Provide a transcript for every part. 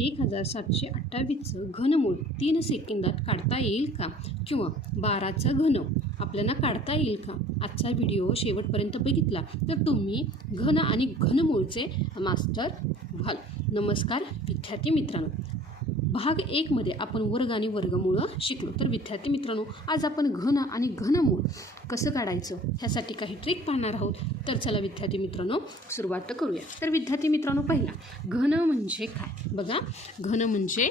1728चं घनमूळ 3 सेकंदात काढता येईल का? किंवा 12चा घन आपल्याला काढता येईल का? आजचा व्हिडिओ शेवटपर्यंत बघितला तर तुम्ही घन आणि घनमूळचे मास्टर व्हाल. नमस्कार विद्यार्थी मित्रांनो, भाग 1 मध्ये आपण वर्ग आणि वर्गमूळ शिकलो. तर विद्यार्थी मित्रांनो, आज आपण घन आणि घनमूळ कसं काढायचं ह्यासाठी काही ट्रिक पाहणार आहोत. तर चला विद्यार्थी मित्रांनो सुरुवात करूया. तर विद्यार्थी मित्रांनो, पहिला घन म्हणजे काय बघा. घन म्हणजे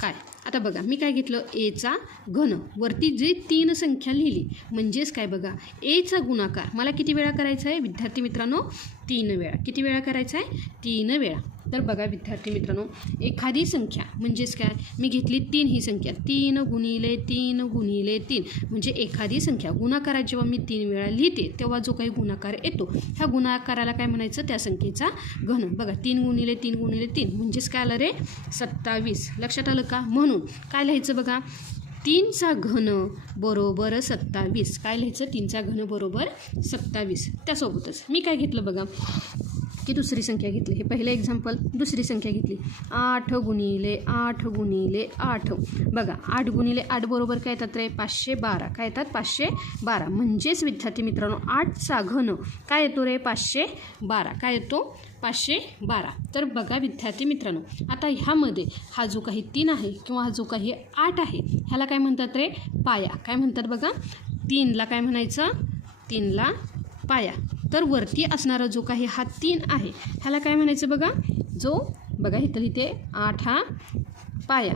काय? आता बघा, मी काय घेतलं, एचा घन, वरती जे 3 संख्या लिहिली म्हणजेच काय बघा, एचा गुणाकार मला किती वेळा करायचा आहे विद्यार्थी मित्रांनो? 3 वेळा. किती वेळा करायचा आहे? 3 वेळा. तर बघा विद्यार्थी मित्रांनो, एखादी संख्या म्हणजेच काय, मी घेतली 3 ही संख्या, 3 गुणिले 3 गुणिले 3 म्हणजे एखादी संख्या. गुणाकारात जेव्हा मी 3 वेळा लिहिते तेव्हा जो काही गुणाकार येतो ह्या गुणाकाराला काय म्हणायचं? त्या संख्येचा घन. बघा 3 गुणिले 3 गुणिले 3 म्हणजेच काय आलं रे? 27. लक्षात आलं का? म्हणून काय लिहायचं बघा, 3चा घन बरोबर 27. काय लिहायचं? 3चा घन बरोबर 27. त्यासोबतच मी काय घेतलं बघा की दुसरी संख्या घेतली. हे पहिलं एक्झाम्पल. दुसरी संख्या घेतली 8 गुणिले 8 गुणिले 8. बघा 8 गुणिले 8 बरोबर काय येतात रे? 512. काय येतात? 512. म्हणजेच विद्यार्थी मित्रांनो, 8चा घन काय येतो रे? 512. काय येतो? 512. तर बघा विद्यार्थी मित्रांनो, आता ह्यामध्ये हा जो काही 3 आहे किंवा हा जो काही 8 आहे ह्याला काय म्हणतात रे? पाया. काय म्हणतात बघा? 3ला काय म्हणायचं? 3ला पाया. तर वरती असणारा जो काही हा 3 आहे ह्याला काय म्हणायचं बघा? जो बघा इथं लिहिते 8 हा पाया.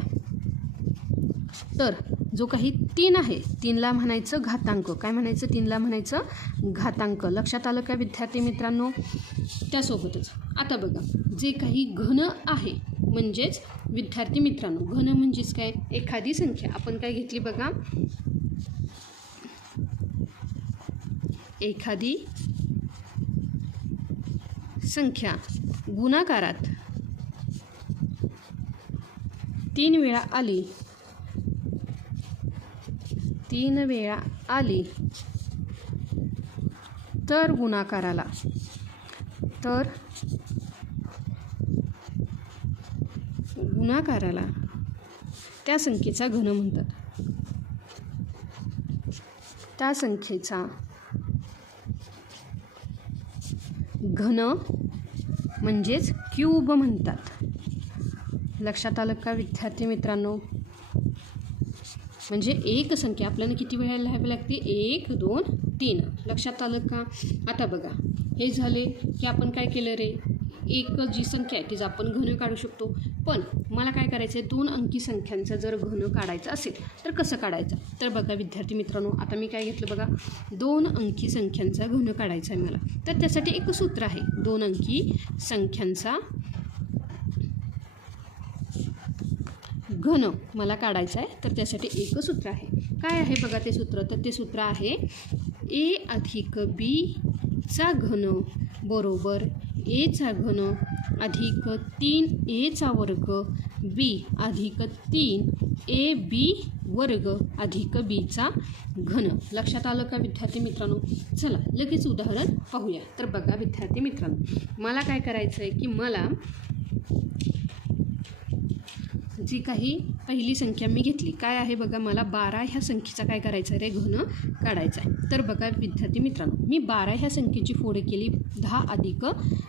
तर जो काही 3 आहे 3ला म्हणायचं घातांक. काय म्हणायचं? 3ला म्हणायचं घातांक. लक्षात आलं का विद्यार्थी मित्रांनो? त्यासोबतच आता बघा, जे काही घन आहे म्हणजेच विद्यार्थी मित्रांनो, घन म्हणजेच काय? एखादी संख्या आपण काय घेतली बघा, एखादी संख्या गुणाकारात 3 वेळा आली, 3 वेळा आली तर गुणाकाराला, तर गुणाकाराला त्या संख्येचा घन म्हणतात. त्या संख्येचा घन म्हणजेच क्यूब म्हणतात. लक्षात आलं का विद्यार्थी मित्रांनो? म्हणजे एक संख्या आपल्याला किती वेळा लिहावी लागते? 1 2 3. लक्षात आलं का? आता बघा, हे झाले की आपण काय केलं रे, एक जी संख्या आहे तिचं आपण घन काढू शकतो. पण मला काय करायचं आहे, 2 अंकी संख्यांचा जर घन काढायचा असेल तर कसं काढायचं? तर बघा विद्यार्थी मित्रांनो, आता मी काय घेतलं बघा, 2 अंकी संख्यांचा घन काढायचा आहे मला. तर त्यासाठी एक सूत्र आहे. 2 अंकी संख्यांचा घन मला काढायचं आहे. तर त्यासाठी एक सूत्र आहे. काय आहे बघा ते सूत्र? तर ते सूत्र आहे ए अधिक बीचा घन बरोबर एचा घन अधिक 3a चा वर्ग बी अधिक 3ab वर्ग अधिक बीचा घन. लक्षात आलं का विद्यार्थी मित्रांनो? चला लगेच उदाहरण पाहूया. तर बघा विद्यार्थी मित्रांनो, मला काय करायचं आहे की मला जी काही पहिली संख्या मी घेतली काय आहे बघा, मला 12 ह्या संख्येचा काय करायचं आहे रे? घन काढायचा आहे. तर बघा विद्यार्थी मित्रांनो, मी 12 ह्या संख्येची फोड केली 10 अधिक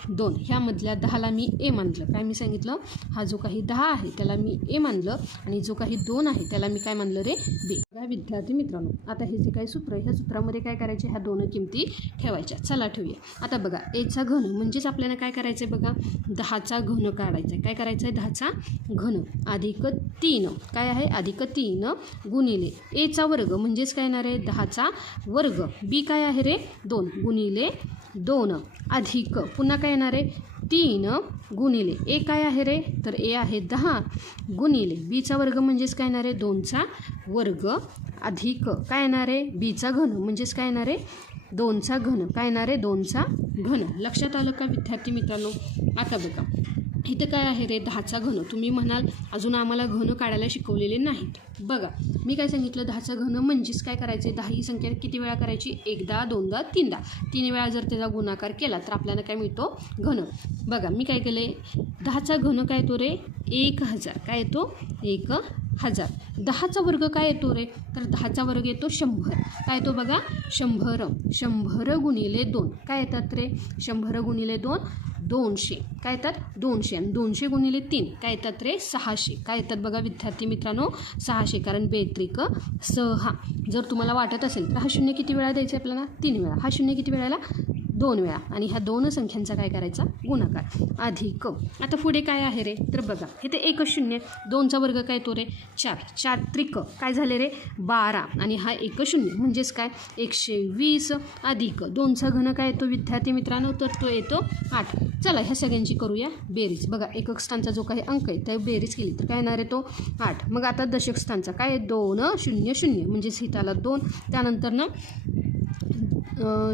2. ह्यामधल्या 10ला मी ए मानलं. काय मी सांगितलं? हा जो काही 10 आहे त्याला मी ए मानलं आणि जो काही 2 आहे त्याला मी काय मानलं रे? बी. बघा विद्यार्थी मित्रांनो, आता हे जे काही सूत्र ह्या सूत्रामध्ये काय करायचे? ह्या 2 किमती ठेवायच्या. चला ठेवूया. आता बघा, एचा घन म्हणजेच आपल्याला काय करायचं आहे बघा, 10चा घन काढायचा आहे. काय करायचं आहे? 10चा घन अधिक 3. काय आहे? अधिक 3 गुणिले एचा वर्ग म्हणजेच काय येणार आहे? 10चा वर्ग. बी काय आहे रे? 2 गुणिले 2 अधिक पुन्हा काय येणार आहे? 3 गुणिले ए काय आहे रे? तर ए आहे 10 गुणिले बीचा वर्ग म्हणजेच काय येणार आहे? 2चा वर्ग अधिक काय येणार आहे? बीचा घन म्हणजेच काय येणार आहे? 2चा घन. काय येणार आहे? 2चा घन. लक्षात आलं का विद्यार्थी मित्रांनो? आता बघा, इथं काय आहे रे 10चा घन. तुम्ही म्हणाल अजून आम्हाला घन काढायला शिकवलेले नाहीत. बघा मी काय सांगितलं 10चा घन म्हणजेच काय करायचं आहे 10 ही संख्या किती वेळा करायची एकदा दोनदा तीनदा 3 वेळा जर त्याचा गुणाकार केला तर आपल्याला काय मिळतो घन. बघा मी काय केलं आहे 10चा घन काय येतो रे 1000. काय येतो 1000. 10चा वर्ग काय येतो रे तर 10चा वर्ग येतो 100. काय येतो बघा 100. 100 गुणिले 2 काय येतात रे 100 गुणिले 2 200. काय येतात 200. आणि 200 गुणिले 3 काय येतात रे 600. काय येतात बघा विद्यार्थी मित्रांनो 600. कारण बेत्रिक 6. जर तुम्हाला वाटत असेल तर हा शून्य किती वेळा द्यायचा आपल्याला 3 वेळा. हा शून्य किती वेळाला 2 वेळा. आणि ह्या 2 संख्यांचा काय करायचा गुणाकार अधिक. आता पुढे काय आहे रे तर बघा इथे एकच शून्य. 2चा वर्ग काय येतो रे 4. 4 त्रिक काय झाले रे 12. आणि हा एकच शून्य म्हणजेच काय 120 अधिक 2चा घन काय येतो विद्यार्थी मित्रांनो तर तो येतो 8. चला ह्या सगळ्यांची करूया बेरीज. बघा एकक स्थानचा जो काही अंक आहे त्या बेरीज केली तर काय येणार आहे तो 8. मग आता दशक स्थानचा काय आहे 2 0 0 म्हणजेच इथं आला 2. त्यानंतर ना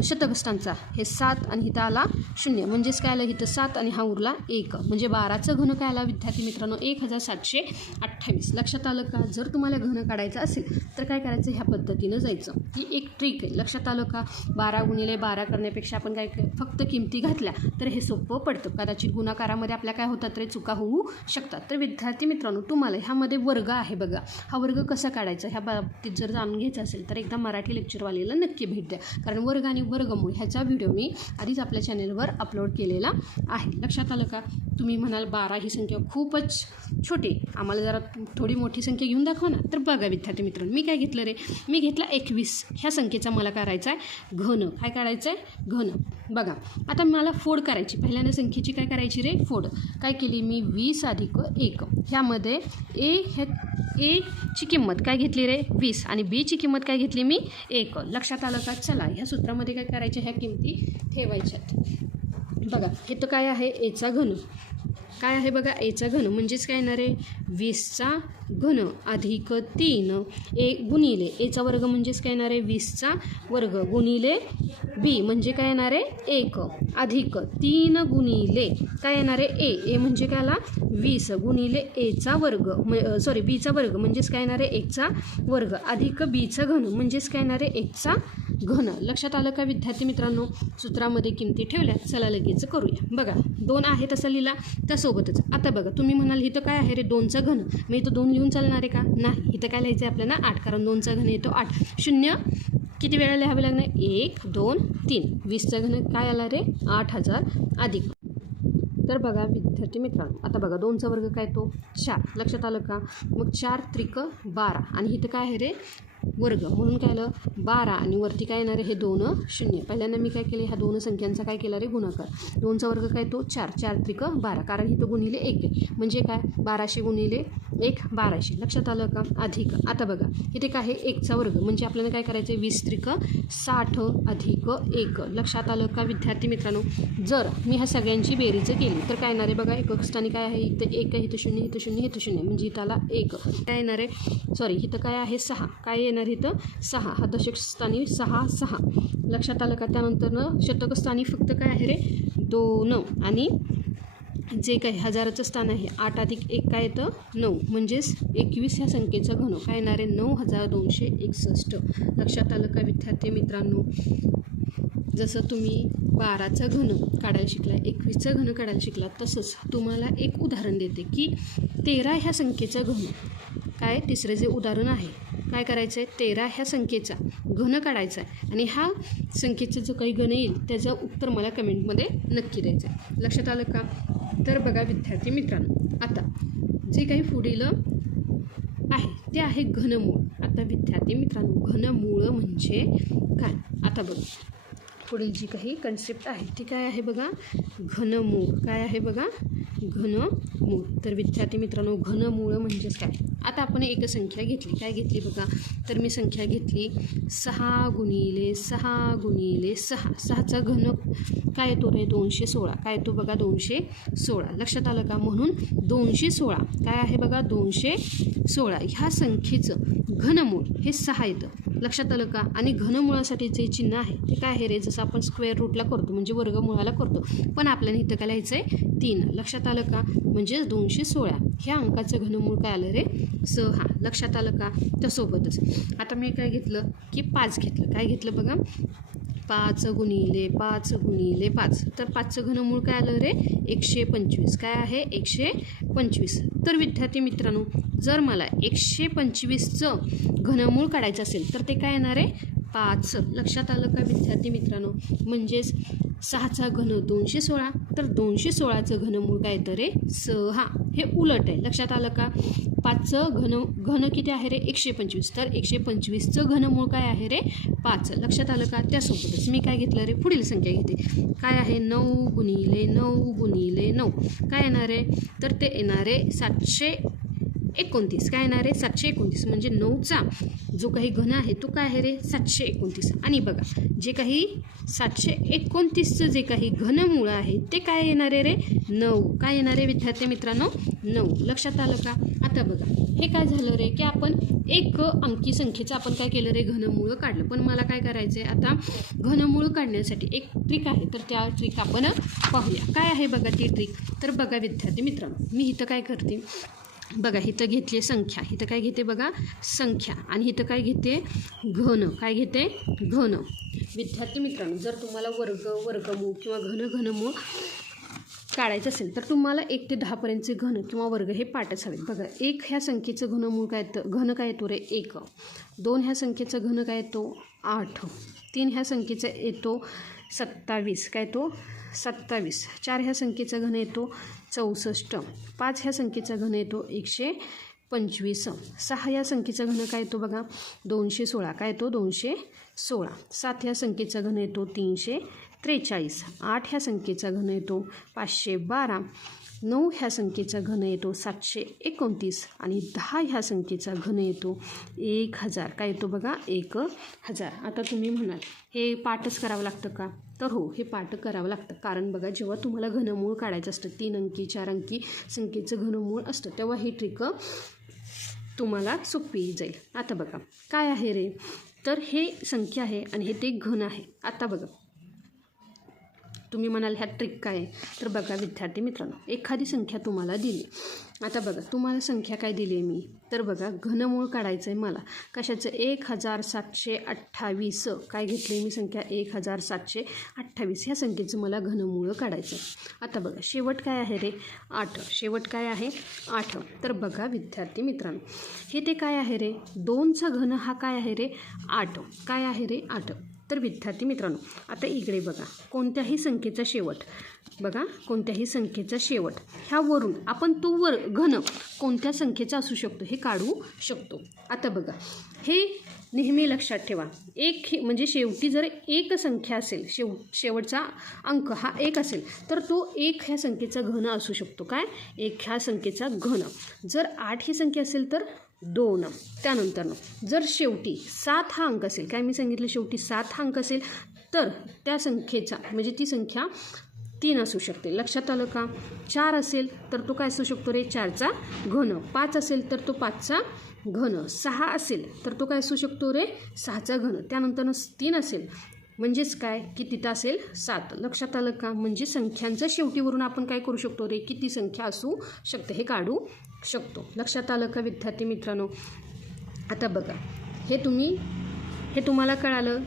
शतक स्थानचा हे 7 आणि इथं आला 0 म्हणजेच काय आलं इथं 7 आणि हा उरला 1 म्हणजे 12चा घन काय आला विद्यार्थी मित्रांनो 1728. लक्षात आलं का. जर तुम्हाला घन काढायचं असेल तर काय करायचं ह्या पद्धतीनं जायचं. ही एक ट्रिक आहे. लक्षात आलं का. 12 गुणिले 12 करण्यापेक्षा आपण काय फक्त किमती घातल्या तर हे सोपं पडतं. कदाचित गुणाकारामध्ये आपल्या काय होतात रे चुका होऊ शकतात. तर विद्यार्थी मित्रांनो तुम्हाला ह्यामध्ये वर्ग आहे बघा. हा वर्ग कसा काढायचा ह्या बाबतीत जर जाणून घ्यायचं असेल तर एकदा मराठी लेक्चरवालीला नक्की भेट द्या. कारण वर्ग आणि वर्गमूळ ह्याचा व्हिडिओ मी आधीच आपल्या चॅनलवर अपलोड केलेला आहे. लक्षात आलं का. तुम्ही म्हणाल 12 ही संख्या खूपच छोटी आम्हाला जरा थोडी मोठी संख्या घेऊन दाखवा ना. तर बघा विद्यार्थी मित्रांनो मी काय घेतलं रे मी घेतला 21. ह्या संख्येचा मला करायचा आहे घन. काय करायचं आहे घन. बघा आता मला फोड करायची. पहिल्यांदा संख्येची काय करायची रे फोड. काय केली मी 20 अधिक 1. ह्यामध्ये ए ची किंमत काय घेतली रे 20 आणि बी ची किंमत काय घेतली मी 1. लक्षात आलं का. चला ह्या सूत्रामध्ये काय करायच्या ह्या किमती ठेवायच्यात. बघा हे तर काय आहे एचा घन. काय आहे बघा एचा घन म्हणजेच काय येणार आहे 20चा घन अधिक 3 ए गुणिले एचा वर्ग म्हणजेच काय येणार आहे 20चा वर्ग गुणिले बी म्हणजे काय येणार आहे 1 अधिक 3 गुणिले काय येणार आहे ए म्हणजे काय आला 20 गुणिले एचा वर्ग बीचा वर्ग म्हणजेच काय येणार आहे 1चा वर्ग अधिक बीचा घन म्हणजेच काय येणार आहे 1चा घन. लक्षात आलं का विद्यार्थी मित्रांनो. सूत्रामध्ये किमती ठेवल्या. चला लगेच करूया. बघा 2 आहे तसा लिहिला त्यासोबतच. आता बघा तुम्ही म्हणाल इथं काय आहे रे 2चा घन. मग इथं 2 लिहून चालणार आहे का नाही. इथं काय लिहायचं आहे आपल्याला 8 कारण 2चा घन येतो 8. 0 किती वेळा लिहावे लागणार 1 2 3. 20चा घन काय आला रे 8000 अधिक. तर बघा विद्यार्थी मित्रांनो आता बघा 2चा वर्ग काय तो 4. लक्षात आलं का. मग 4 त्रिक 12 आणि इथं काय आहे रे वर्ग म्हणून काय आलं 12 आणि वरती काय येणार आहे हे 2 0. पहिल्यांदा मी काय केले ह्या 2 संख्यांचा काय केला रे गुणाकार. 2चा वर्ग काय तो 4. 4 त्रिक 12 कारण इथं गुणिले 1 आहे म्हणजे काय 1200 गुणिले 1 1200. लक्षात आलं का अधिक. आता बघा इथे काय आहे 1चा वर्ग म्हणजे आपल्याला काय करायचं आहे 20 त्रिक 60 अधिक 1. लक्षात आलं का विद्यार्थी मित्रांनो. जर मी ह्या सगळ्यांची बेरीज केली तर काय येणार आहे बघा एकक स्थानी काय आहे इथं 1 आहे इथं 0 इथं 0 इथं 0 म्हणजे इथं आला 1. काय येणार आहे सॉरी इथं काय आहे 6. काय येणार इथं 6. हा दशक स्थानी 6 6. लक्षात आलं का. त्यानंतर शतक स्थानी फक्त काय आहे रे 2 आणि जे काही हजाराचं स्थान आहे 8 अधिक 1 काय येतं 9 म्हणजेच 21 ह्या संख्येचं घन काय येणार आहे 9261. लक्षात आलं का विद्यार्थी मित्रांनो. जसं तुम्ही 12चा घन काढायला शिकला 21चं घन काढायला शिकला तसंच तुम्हाला एक उदाहरण देते की 13 ह्या संख्येचं घन. काय तिसरे जे उदाहरण आहे काय करायचं आहे 13 ह्या संख्येचा घन काढायचा आहे आणि हा संख्येचं जो काही घन येईल त्याचं उत्तर मला कमेंटमध्ये नक्की द्यायचं आहे. लक्षात आलं का. तर बघा विद्यार्थी मित्रांनो आता जे काही पुढील आहे ते आहे घनमूळ. आता विद्यार्थी मित्रांनो घनमूळ म्हणजे काय. आता बघा पुढील जी काही कन्सेप्ट आहे ती काय आहे बघा घनमूळ. काय आहे बघा घनमूळ. तर विद्यार्थी मित्रांनो घनमूळ म्हणजेच काय. आता आपण एक संख्या घेतली. काय घेतली बघा तर मी संख्या घेतली 6 गुणिले 6 गुणिले 6. 6चा घन काय येतो रे 216. काय येतो बघा 216. लक्षात आलं का. म्हणून 216 काय आहे बघा 216 ह्या संख्येचं घनमूळ हे 6 येतं. लक्षात आलं का. आणि घनमुळासाठी जे चिन्ह आहे ते काय आहे रे जसं आपण स्क्वेअर रूटला करतो म्हणजे वर्गमुळाला करतो पण आपल्याला इथं काय लिहायचं आहे 3. लक्षात आलं का? म्हणजेच 216 ह्या अंकाचं घनमूळ काय आलं रे? 6. लक्षात आलं का? त्यासोबतच आता मी काय घेतलं की 5 घेतलं. काय घेतलं बघा? 5 गुणिले 5 गुणिले 5. तर 5चं घनमूळ काय आलं रे? 125. काय आहे? 125. तर विद्यार्थी मित्रांनो, जर मला 125चं घनमूळ काढायचं असेल तर ते काय येणार आहे? 5. लक्षात आलं का विद्यार्थी मित्रांनो? म्हणजेच 6चा घन 216. तर 216चं घनमूळ काय येतं रे? 6. हे उलट आहे. लक्षात आलं का? 5चं घन किती आहे रे? 125. तर 125चं घनमूळ काय आहे रे? 5. लक्षात आलं का? त्यासोबतच मी काय घेतलं रे? पुढील संख्या घेते. काय आहे? 9 गुणिले 9 गुणिले 9. काय येणार आहे? तर ते येणार आहे 729. काय येणार आहे? 729. म्हणजे 9चा जो काही घन आहे तो काय आहे रे? 729. आणि बघा, जे काही 729चं जे काही घनमूळ आहे ते काय येणार आहे रे? 9. काय येणार आहे विद्यार्थी मित्रांनो? 9. लक्षात आलं का? आता बघा, हे काय झालं रे की आपण एक अंकी संख्येचं आपण काय केलं रे? घनमूळ काढलं. पण मला काय करायचं आहे आता? घनमूळ काढण्यासाठी एक ट्रिक आहे. तर त्या ट्रिक आपण पाहूया. काय आहे बघा ती ट्रिक? तर बघा विद्यार्थी मित्रांनो, मी इथं काय करते बघा, इथं घेतली संख्या. इथं काय घेते बघा? संख्या. आणि इथं काय घेते? घन. काय घेते? घन. विद्यार्थी मित्रांनो, जर तुम्हाला वर्गमूळ किंवा घनमूळ काढायचं असेल तर तुम्हाला 1 ते 10पर्यंतचे घन किंवा वर्ग हे पाठच हवेत. बघा, 1 ह्या संख्येचं घनमूळ काय येतं? घन काय येतो रे? 1. 2 ह्या संख्येचा घन काय येतो? 8. 3 ह्या संख्येचा येतो 27. काय येतो? 27. 4 ह्या संख्येचा घन येतो 64. 5 ह्या संख्येचा घन येतो 125. 6 या संख्येचा घन काय येतो बघा? 216. काय येतो? 216. 7 ह्या संख्येचा घन येतो 343. 8 ह्या संख्येचा घन येतो 512. 9 ह्या संख्येचा घन येतो 729. आणि 10 ह्या संख्येचा घन येतो 1000. काय येतो बघा? 1000. आता तुम्ही म्हणाल हे पाठच करावं लागतं का? तर हो, हे पाठ करावं लागतं. कारण बघा, जेव्हा तुम्हाला घनमूळ काढायचं असतं, 3 अंकी 4 अंकी संख्येचं घनमूळ असतं, तेव्हा ही ट्रिक तुम्हाला सोपी जाईल. आता बघा, काय आहे रे? तर हे संख्या आहे आणि हे ते घन आहे. आता बघा, तुम्ही म्हणाल ह्या ट्रिक काय आहे? तर बघा विद्यार्थी मित्रांनो, एखादी संख्या तुम्हाला दिली. आता बघा, तुम्हाला संख्या काय दिली आहे मी? तर बघा, घनमूळ काढायचं आहे मला. कशाचं? 1728. काय घेतली मी संख्या? 1728. ह्या संख्येचं मला घनमूळ काढायचं आहे. आता बघा, शेवट काय आहे रे? 8. शेवट काय आहे? 8. तर बघा विद्यार्थी मित्रांनो, हे ते काय आहे रे? 2चा घन हा काय आहे रे? 8. काय आहे रे? 8. तर विद्यार्थी मित्रांनो, आता इकडे बघा, कोणत्याही संख्येचा शेवट बघा, कोणत्याही संख्येचा शेवट ह्यावरून आपण तो घन कोणत्या संख्येचा असू शकतो हे काढू शकतो. आता बघा, हे नेहमी लक्षात ठेवा. एक म्हणजे शेवटी जर एक संख्या असेल, शेवटचा अंक हा 1 असेल तर तो 1 ह्या संख्येचा घन असू शकतो. काय? 1 ह्या संख्येचा घन. जर 8 ही संख्या असेल तर 2. त्यानंतर जर शेवटी 7 हा अंक असेल, काय मी सांगितलं? शेवटी 7 हा अंक असेल तर त्या संख्येचा म्हणजे ती संख्या 3 असू शकते. लक्षात आलं का? 4 असेल तर तो काय असू शकतो रे? 4चा घन. 5 असेल तर तो 5चा घन. 6 असेल तर तो काय असू शकतो रे? 6चा घन. त्यानंतर 3 असेल म्हणजेच काय की तिथं असेल 7. लक्षात आलं का? म्हणजे संख्यांचं शेवटीवरून आपण काय करू शकतो रे? किती संख्या असू शकते हे काढू शकतो. लक्षात आलं का विद्यार्थी मित्रांनो? आता बघा, हे तुम्हाला कळालं.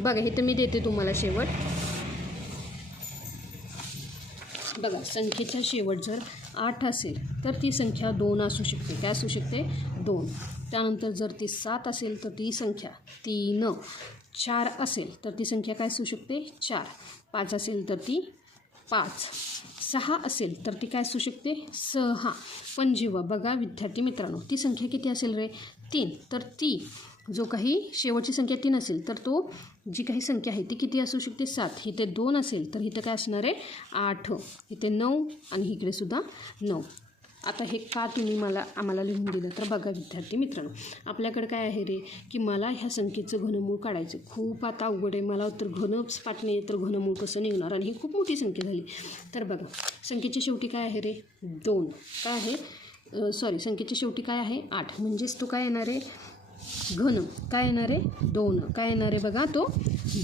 बघा, हे तर मी देते तुम्हाला शेवट. बघा, संख्येचा शेवट जर 8 असेल तर ती संख्या 2 असू शकते. काय असू शकते? 2. त्यानंतर जर ती 7 असेल तर ती संख्या 3. 4 असेल तर ती संख्या काय असू शकते? 4. 5 असेल तर ती 5. 6 असेल तर ती काय असू शकते? 6. पण जेव्हा बघा विद्यार्थी मित्रांनो, ती संख्या किती असेल रे? 3. तर ती जो काही शेवटची संख्या 3 असेल तर तो जी काही संख्या आहे ती किती असू शकते? 7. इथे 2 असेल तर इथं काय असणार आहे? 8. इथे 9 आणि इकडे सुद्धा 9. आता हे का तुम्ही आम्हाला लिहून दिलं? तर बघा विद्यार्थी मित्रांनो, आपल्याकडे काय आहे रे की मला ह्या संख्येचं घनमूळ काढायचं. खूप आता अवघड आहे. मला तर घनच पाठ नाही तर घनमूळ कसं निघणार? आणि ही खूप मोठी संख्या झाली. तर बघा, संख्येच्या शेवटी काय आहे रे? 2. काय आहे? संख्येच्या शेवटी काय आहे? 8. म्हणजेच तो काय येणार आहे? घन काय येणार आहे 2. काय येणार आहे बघा तो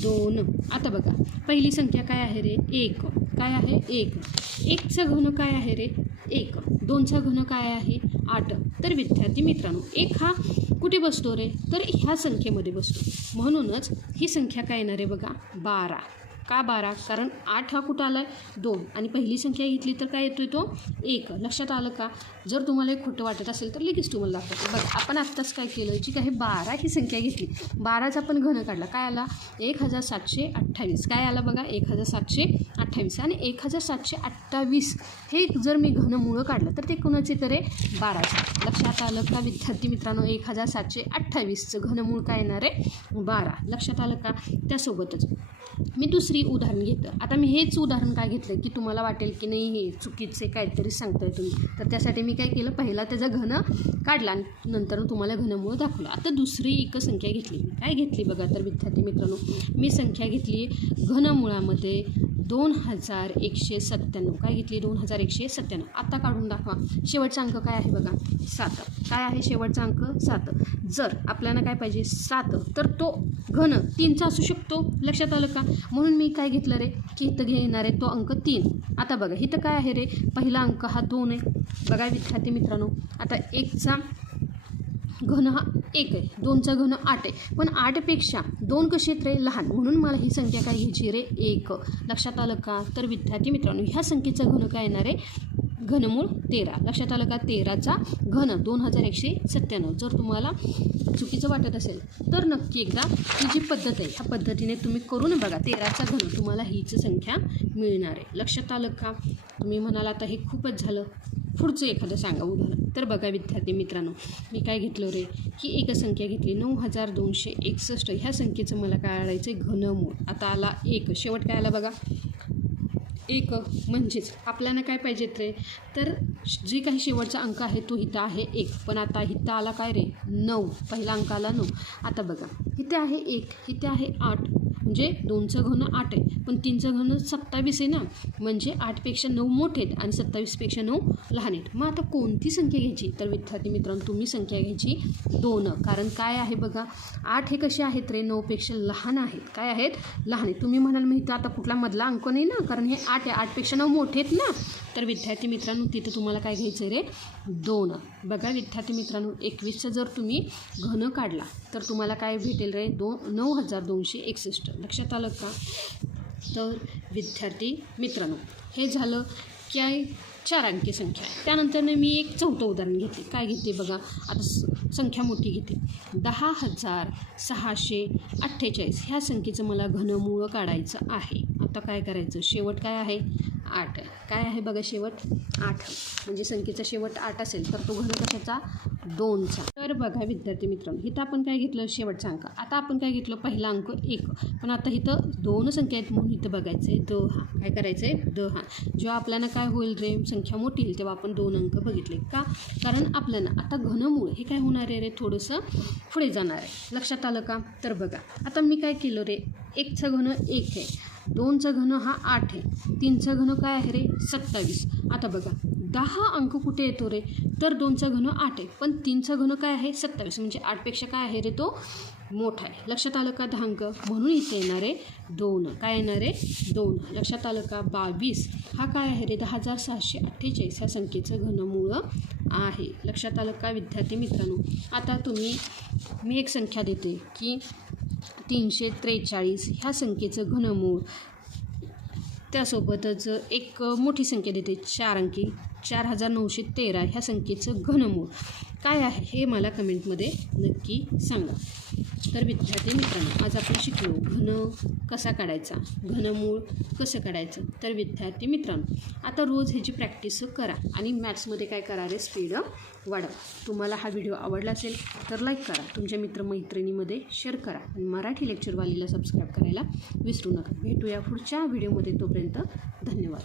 2. आता बघा पहिली संख्या काय आहे रे 1. काय आहे 1. 1चं घन काय आहे रे 1. 2चा घन काय आहे 8. तर विद्यार्थी मित्रांनो 1 हा कुठे बसतो रे तर ह्या संख्येमध्ये बसतो. म्हणूनच ही संख्या काय येणार आहे बघा 12. का 12 कारण 8 हा कुठं आला आहे 2 आणि पहिली संख्या घेतली तर काय येतो तो 1. लक्षात आलं का. जर तुम्हाला एक खोटं वाटत असेल तर लगेच तुम्हाला दाखवतो. बघा आपण आत्ताच काय केलं जी काही 12 ही संख्या घेतली 12चा पण घन काढला काय आला 1728. काय आला बघा 1728 आणि 1728 हे जर मी घनमूळ काढलं तर ते कोणाचे तर आहे 12चे. लक्षात आलं का विद्यार्थी मित्रांनो 1728चं घनमूळ काय येणार आहे 12. लक्षात आलं का. त्यासोबतच मी दुसरी उदाहरण घेतं. आता मी हेच उदाहरण काय घेतलं की तुम्हाला वाटेल की नाही हे चुकीचे काहीतरी सांगताय तुम्ही. तर त्यासाठी मी काय केलं पहिला त्याचा घन काढला आणि नंतर तुम्हाला घनमूळ दाखवलं. आता दुसरी एक संख्या घेतली. मी काय घेतली बघा तर विद्यार्थी मित्रांनो मी संख्या घेतली घनमुळामध्ये 2197. काय घेतली 2197. आता काढून दाखवा. शेवटचा अंक काय आहे बघा 7. काय आहे शेवटचा अंक 7. जर आपल्याला काय पाहिजे 7 तर तो घन 3चा असू शकतो. लक्षात आलं का. म्हणून मी काय घेतलं रे की इथं घेणार आहे तो अंक 3. आता बघा इथं काय आहे रे पहिला अंक हा 2 आहे. बघा विद्यार्थी मित्रांनो आता 1चा घन हा 1 आहे 2चा घन 8 आहे पण 8पेक्षा 2 कशी आहेत रे लहान म्हणून मला ही संख्या काय घ्यायची रे 1. लक्षात आलं का. तर विद्यार्थी मित्रांनो ह्या संख्येचा घन काय येणार आहे घनमूळ 13. लक्षात आलं का. 13चा घन 2197. जर तुम्हाला चुकीचं वाटत असेल तर नक्की एकदा ही जी पद्धत आहे ह्या पद्धतीने तुम्ही करून बघा 13चा घन तुम्हाला हीच संख्या मिळणार आहे. लक्षात आलं का. तुम्ही म्हणाल आता हे खूपच झालं पुढचं एखादं सांगा उदाहरण. तर बघा विद्यार्थी मित्रांनो मी काय घेतलं रे की एक संख्या घेतली 9261. ह्या संख्येचं मला काय काढायचं आहे घनमूळ. आता आला 1. शेवट काय आला बघा 1. म्हणजेच आपल्याला काय पाहिजेत रे तर जे काही शेवटचा अंक आहे तो इथं आहे 1 पण आता इथं आला काय रे 9. पहिला अंक आला 9. आता बघा इथे आहे 1 इथे आहे 8 म्हणजे 2चं घन 8 आहे पण 3चं घन 27 आहे ना म्हणजे 8पेक्षा 9 मोठे आहेत आणि 27पेक्षा 9 लहान आहेत. मग आता कोणती संख्या घ्यायची तर विद्यार्थी मित्रांनो तुम्ही संख्या घ्यायची 2. कारण काय आहे बघा 8 हे कसे आहेत रे 9पेक्षा लहान आहेत. काय आहेत लहान आहेत. तुम्ही म्हणाल मी इथं आता कुठला मधला अंक नाही ना कारण हे 8 आहे 8पेक्षा 9 मोठे आहेत ना. तर विद्यार्थी मित्रांनो तिथे तुम्हाला काय घ्यायचं रे 2. बघा विद्यार्थी मित्रांनो 21चा जर तुम्ही घन काढला तर तुम्हाला काय भेटेल रे 9261. लक्षात आलं का. तर विद्यार्थी मित्रांनो हे झालं काय 4 अंकी संख्या. त्यानंतर मी एक चौथं उदाहरण घेतले. काय घेते बघा आता संख्या मोठी घेते 10,648. ह्या संख्येचं मला घनमूळ काढायचं आहे. आता काय करायचं शेवट काय आहे 8. काय आहे बघा शेवट 8 म्हणजे संख्येचा शेवट 8 असेल तर तो घन कशाचा 2चा. तर बघा विद्यार्थी मित्रांनो इथं आपण काय घेतलं शेवटचा अंक. आता आपण काय घेतलं पहिला अंक 1 पण आता इथं 2 संख्या आहेत म्हणून इथं बघायचं आहे 10. काय करायचं आहे 10. जेव्हा आपल्याला काय होईल रे संख्या मोठी येईल तेव्हा आपण 2 अंक बघितले का कारण आपल्याला आता घनमूळ हे काय होणार आहे रे थोडंसं पुढे जाणार आहे. लक्षात आलं का. तर बघा आता मी काय केलं रे 1चं घन 1 आहे 2चं घन हा 8 आहे 3चं घन काय आहे रे 27. आता बघा 10 अंक कुठे येतो रे तर 2चं घन 8 आहे पण 3चं घन काय आहे 27 म्हणजे 8पेक्षा काय आहे रे तो मोठा आहे. लक्षात आलं का 10 अंक म्हणून इथे येणार आहे 2. काय येणार आहे 2. लक्षात आलं का. 22 हा काय आहे रे 10,648 ह्या संख्येचं घनमूळ आहे. लक्षात आलं का विद्यार्थी मित्रांनो. आता मी एक संख्या देते की 343 ह्या संख्येचं घनमूळ. त्यासोबतच एक मोठी संख्या देते 4 अंकी 4913 ह्या संख्येचं घनमूळ काय आहे हे मला कमेंटमध्ये नक्की सांगा. तर विद्यार्थी मित्रांनो आज आपण शिकलो घन कसा काढायचा घनमूळ कसं काढायचं. तर विद्यार्थी मित्रांनो आता रोज ह्याची प्रॅक्टिस करा आणि मॅथ्समध्ये काय करा रे स्पीड वाढवा. तुम्हाला हा व्हिडिओ आवडला असेल तर लाईक करा तुमच्या मित्रमैत्रिणीमध्ये शेअर करा आणि मराठी लेक्चरवालीला सबस्क्राईब करायला विसरू नका. भेटूया पुढच्या व्हिडिओमध्ये. तोपर्यंत धन्यवाद.